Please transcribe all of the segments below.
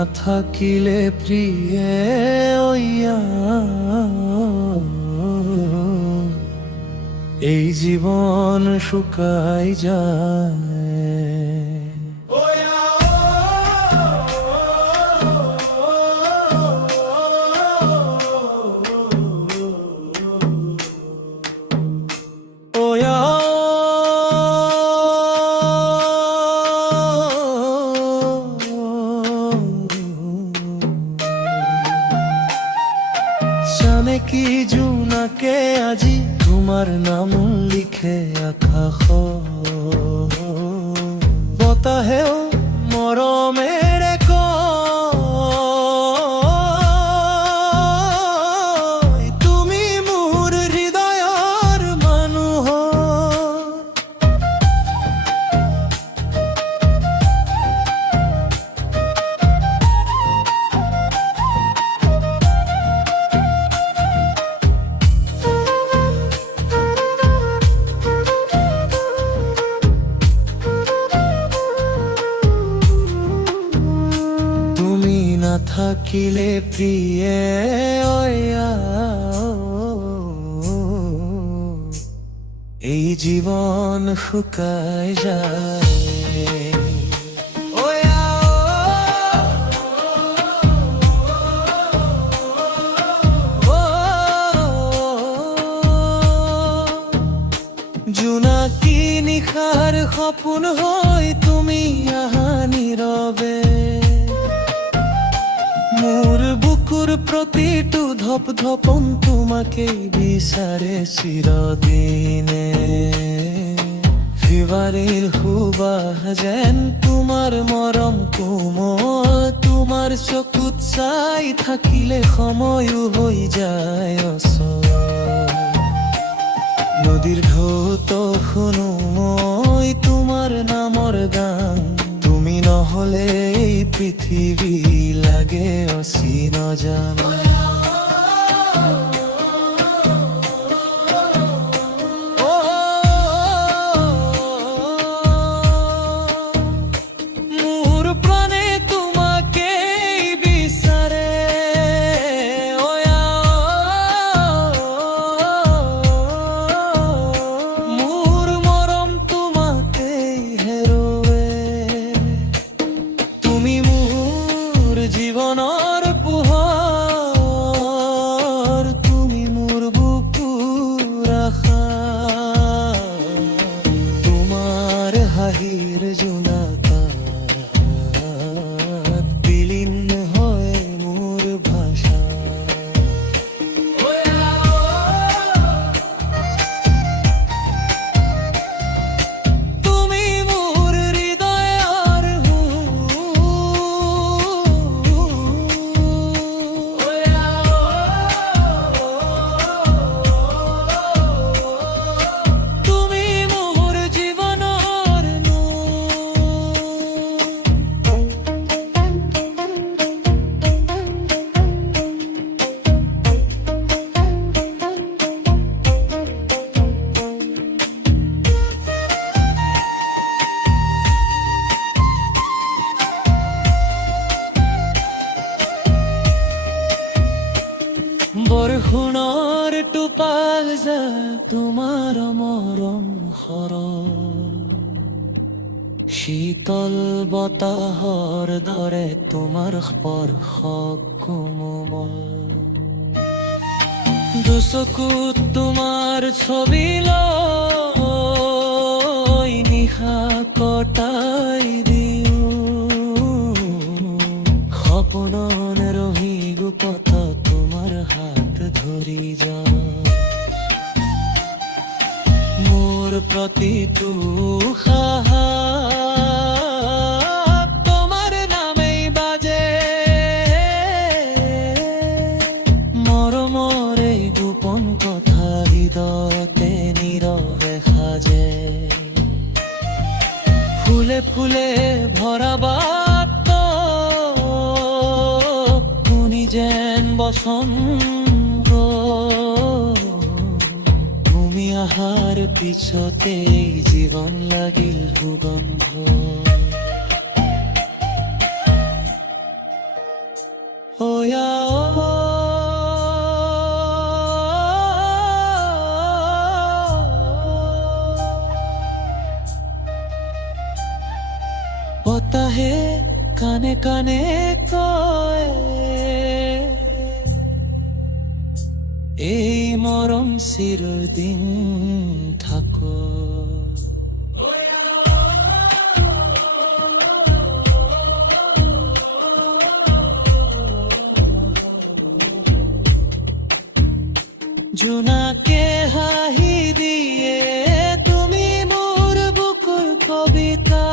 না থাকিলে প্রিয়ে ওইয়া এই জীবন শুকাই যায়। জানে কি জুনাকে আজি তোমার নাম লিখে আখা বতাহেও মরমের তুমি মোর হৃদয়ৰ মানুহ। না থাকিলে প্রিয়ে ওয়া এই জীবন শুকাই যায়। জোনাকি নিশাৰ সপোন হৈ তুমি আহা নীৰৱে মোর বুকুর প্রতিটু ধপ ধপন তোমাকে বিচারে চিরদিনে। ফিবারের হুবাহ যেন তোমার মরম কোমল, তোমার চকুত চাই থাকিলে সময়ও হৈ যায় অচল। নদীৰ ঢৌত শুনো মই তোমাৰ নামৰ গান, তুমি নহলে এই পৃথিৱী লাগে অচিন জানা। মোর প্রাণে তোমাকে বিচারে মোর মরম তোমাকে হেরোৱে তুমি মোর জীবনৰ পোহৰ, তুমি মোর বুকুৰ আশা। তোমাৰ হাঁহিৰ জোনাকাত বিলীন হয় মোর ভাষা। তুমি মোর হৃদয়ৰ তুমি মোর জীবনৰ বৰষুণৰ টোপাল যা তোমাৰ মৰম শীতল বতাহৰ দৰে তোমাৰ স্পৰ্শ কোমল। দুচকুত তোমাৰ ছবি লৈ নিশা কটাই দিওঁ, সপোনৰ ৰহি গুপত তোমাৰ হাত ধৰি যাওঁ। মোর প্ৰতিটো উশাহত তোমাৰ নামেই বাজে, মৰমৰ এই গোপন কথা হৃদয়তে নীৰৱে সাজে। ফুলে ফুলে ভৰা বাট শুনি যেন বসন্ত, তুমি আহাৰ পিছতে জীবন লাগিল সুগন্ধ। বতাহে কানে কানে কয় এই মরম চিরদিন থাকো। জোনাকে হাঁহি দিয়ে তুমি মোর বুকুৰ কবিতা,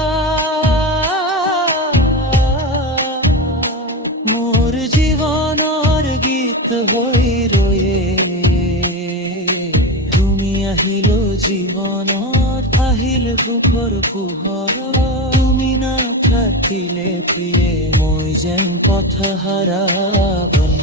মোর জীবনৰ গীত হৈ ৰয়ে। তুমি আহিল জীৱনত, আহিল সুখৰ পোহৰ। তুমি নাথাকিলে প্ৰিয়ে মই যেন পথহাৰা বন।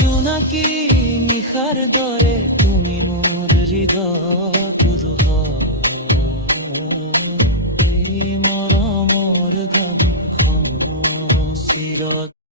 জোনাকী নিশাৰ দৰে তুমি মোৰ হৃদয়ত এই মৰমৰ গানখন চিৰত